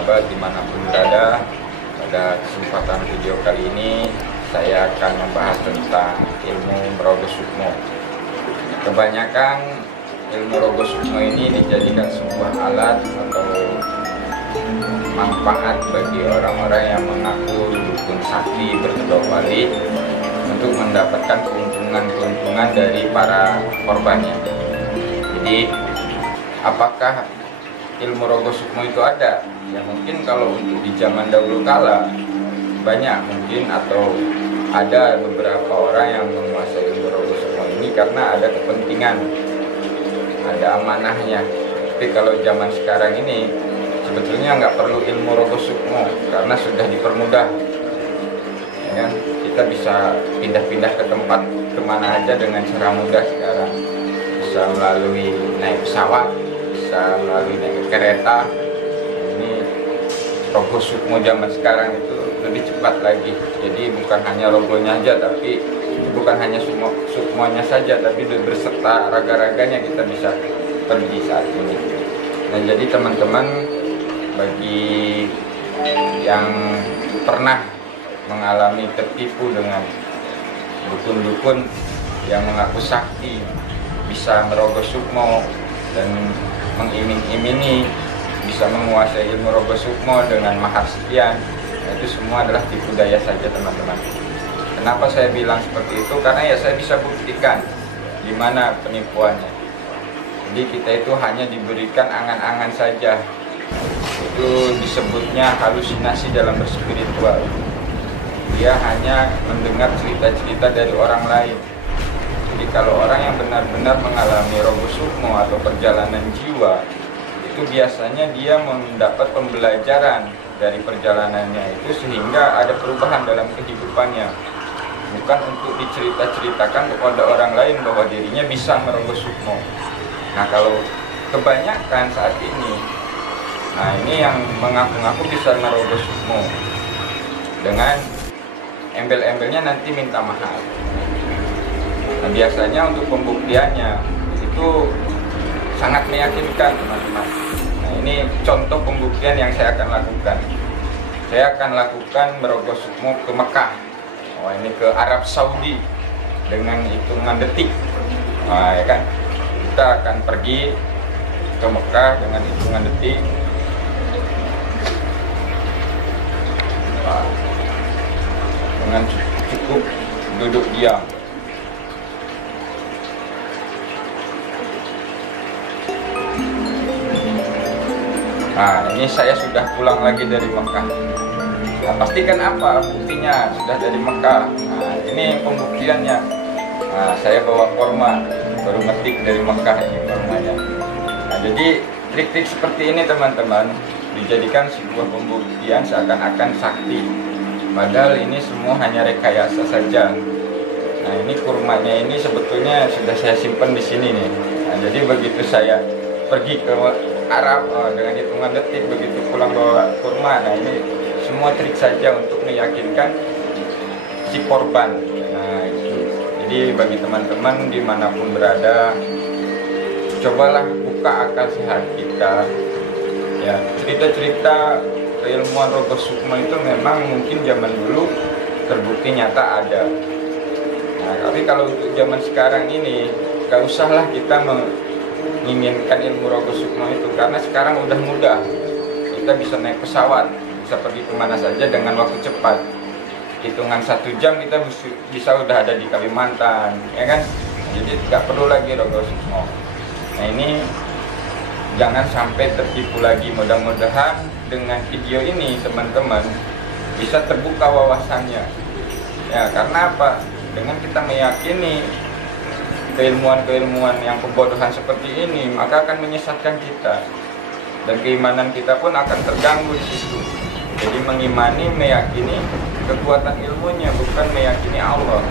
sahabat dimanapun berada. Pada kesempatan video kali ini saya akan membahas tentang ilmu Merogo Sukmo. Kebanyakan ilmu Merogo Sukmo ini dijadikan sebuah alat atau manfaat bagi orang-orang yang mengaku dukun sakti berkedok wali untuk mendapatkan keuntungan dari para korbannya. Jadi apakah ilmu Merogo Sukmo itu ada? Ya mungkin kalau untuk di zaman dahulu kala banyak mungkin, atau ada beberapa orang yang menguasai ilmu Merogo Sukmo ini karena ada kepentingan, ada amanahnya. Tapi kalau zaman sekarang ini sebetulnya nggak perlu ilmu Merogo Sukmo karena sudah dipermudah, ya kan? Kita bisa pindah-pindah ke tempat kemana aja dengan cara mudah sekarang. Bisa melalui naik pesawat, bisa melalui naik kereta. Ini Merogo Sukmo zaman sekarang itu lebih cepat lagi. Jadi bukan hanya rogonya aja, tapi bukan hanya sukmonya saja, tapi berserta raga-raganya kita bisa pergi saat ini. Nah, jadi teman-teman, bagi yang pernah mengalami tertipu dengan dukun-dukun yang mengaku sakti bisa Merogo Sukmo dan mengiming-imingi bisa menguasai ilmu Merogo Sukmo dengan mahar sekian, itu semua adalah tipu daya saja teman-teman. Kenapa saya bilang seperti itu? Karena ya saya bisa buktikan di mana penipuannya. Jadi kita itu hanya diberikan angan-angan saja. Itu disebutnya halusinasi dalam berspiritual. Dia hanya mendengar cerita-cerita dari orang lain. Jadi kalau orang yang benar-benar mengalami Merogo Sukmo atau perjalanan jiwa, itu biasanya dia mendapat pembelajaran dari perjalanannya itu sehingga ada perubahan dalam kehidupannya. Bukan untuk dicerita-ceritakan kepada orang lain bahwa dirinya bisa Merogo Sukmo. Nah, kalau kebanyakan saat ini, nah ini yang mengaku-ngaku bisa Merogo Sukmo dengan embel-embelnya nanti minta mahar. Nah, biasanya untuk pembuktiannya itu sangat meyakinkan teman-teman. Nah, ini contoh pembuktian yang saya akan lakukan. Saya akan lakukan Merogo Sukmo ke Mekah. Oh, ini ke Arab Saudi dengan hitungan detik. Nah, ya kan? Kita akan pergi ke Mekah dengan hitungan detik. Nah, dengan cukup duduk diam. Nah, ini saya sudah pulang lagi dari Mekah. Nah, pastikan apa buktinya sudah dari Mekah. Nah, ini pembuktiannya. Nah, saya bawa korma, baru ngetik dari Mekah ini kormanya. Nah, jadi trik-trik seperti ini teman-teman dijadikan sebuah pembuktian seakan-akan sakti. Padahal ini semua hanya rekayasa saja. Nah, ini kurmanya ini sebetulnya sudah saya simpan di sini nih. Nah, jadi begitu saya pergi ke Arab dengan hitungan detik, begitu pulang bawa kurma. Nah, ini semua trik saja untuk meyakinkan si korban. Nah, itu. Jadi bagi teman-teman dimanapun berada, cobalah buka akal sehat kita. Ya, cerita-cerita keilmuan Merogo Sukmo itu memang mungkin zaman dulu terbukti nyata ada. Nah, tapi kalau untuk zaman sekarang ini, gak usahlah kita menginginkan ilmu Merogo Sukmo itu, karena sekarang udah mudah. Kita bisa naik pesawat, bisa pergi kemana saja dengan waktu cepat. Hitungan 1 jam kita bisa udah ada di Kalimantan, ya kan? Jadi nggak perlu lagi Merogo Sukmo. Nah, ini jangan sampai tertipu lagi. Mudah-mudahan dengan video ini teman-teman bisa terbuka wawasannya. Ya, karena apa? Dengan kita meyakini keilmuan-keilmuan yang pembodohan seperti ini, maka akan menyesatkan kita dan keimanan kita pun akan terganggu di situ. Jadi mengimani, meyakini kekuatan ilmunya, bukan meyakini Allah.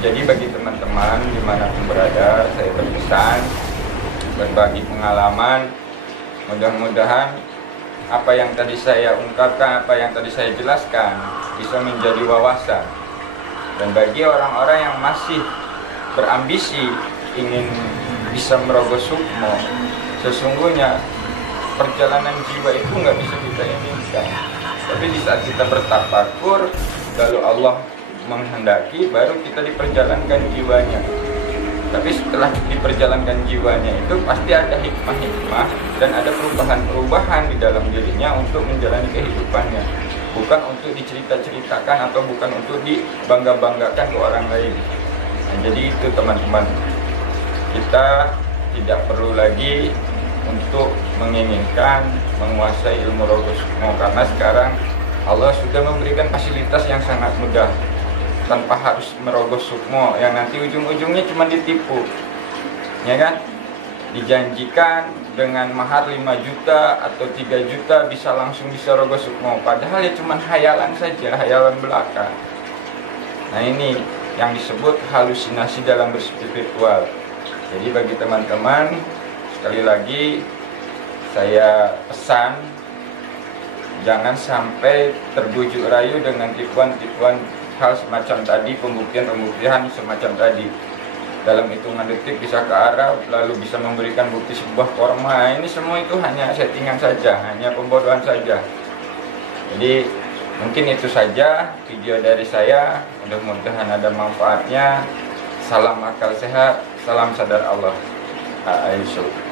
Jadi bagi teman-teman dimanapun berada, saya berpesan berbagi pengalaman. Mudah-mudahan apa yang tadi saya ungkapkan, apa yang tadi saya jelaskan bisa menjadi wawasan. Dan bagi orang-orang yang masih berambisi ingin bisa Merogo Sukmo, sesungguhnya perjalanan jiwa itu nggak bisa kita inginkan. Tapi di saat kita bertafakur, lalu Allah menghendaki, baru kita diperjalankan jiwanya. Tapi setelah diperjalankan jiwanya itu pasti ada hikmah-hikmah dan ada perubahan-perubahan di dalam dirinya untuk menjalani kehidupannya. Bukan untuk dicerita-ceritakan atau bukan untuk dibangga-banggakan ke orang lain. Nah, jadi itu teman-teman, kita tidak perlu lagi untuk menginginkan menguasai ilmu rogo sukmo, karena sekarang Allah sudah memberikan fasilitas yang sangat mudah tanpa harus merogoh sukmo yang nanti ujung-ujungnya cuma ditipu, ya kan? Dijanjikan dengan mahar 5 juta atau 3 juta bisa langsung bisa rogoh sukmo, padahal ya cuma hayalan saja, hayalan belaka. Nah, ini yang disebut halusinasi dalam berspiritual. Jadi bagi teman-teman, sekali lagi saya pesan, jangan sampai terbujuk rayu dengan tipuan-tipuan hal semacam tadi, pembuktian-pembuktian semacam tadi. Dalam hitungan detik bisa ke arah, lalu bisa memberikan bukti sebuah korma. Ini semua itu hanya settingan saja, hanya pembodohan saja. Jadi mungkin itu saja video dari saya. Mudah-mudahan ada manfaatnya. Salam akal sehat, salam sadar Allah. Aisyah.